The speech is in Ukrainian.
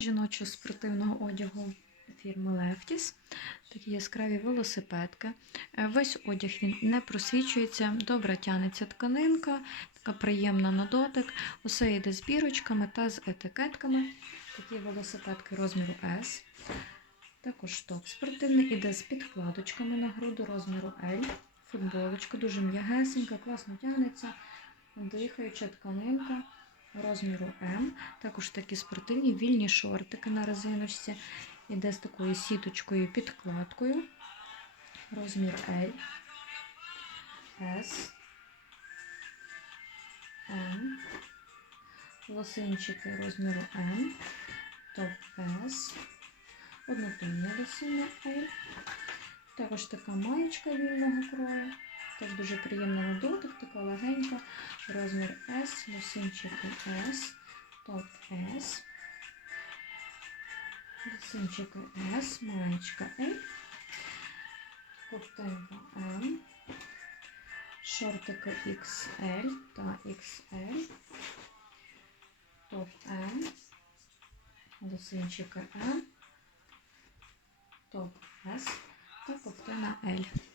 жіночого спортивного одягу фірми Lefties. Такі яскраві велосипедки. Е, Весь одяг він не просвічується, добре тянеться тканинка, така приємна на дотик. Усе йде з бірочками та з етикетками. Такі велосипедки розміру S. Також топ спортивний іде з підкладочками на груди розміру L. Футболочка дуже м'ягесенька, класно тягнеться, дихаюча тканинка розміру М. Також такі спортивні вільні шортики на резиночці. Іде з такою сіточкою підкладкою. Розмір L, S, М. Лосинчики розміру М, топ S, однотонні лосини L. Також така маєчка вільного крою. Теж дуже приємна на дотик, така легенька. Розмір S, лосинчики S, топ S, лосинчики S, маєчка L, ковтинка M, шортики XL та XL, топ M, лосинчики M, топ S. Та ковтина L.